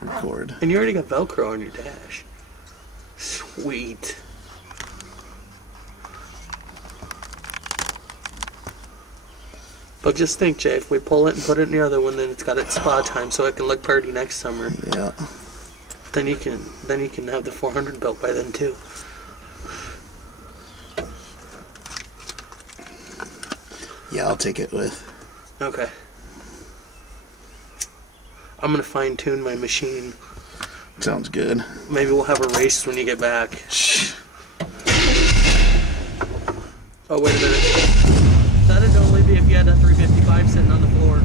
record. And you already got Velcro on your dash. Sweet. But just think, Jay, if we pull it and put it in the other one, then it's got its spa time, so it can look pretty next summer. Yeah. Then you can have the 400 built by then too. Yeah, I'll take it with. Okay. I'm gonna fine tune my machine. Sounds good. Maybe we'll have a race when you get back. Shh. Oh, wait a minute. That'd only be if you had a 355 sitting on the floor.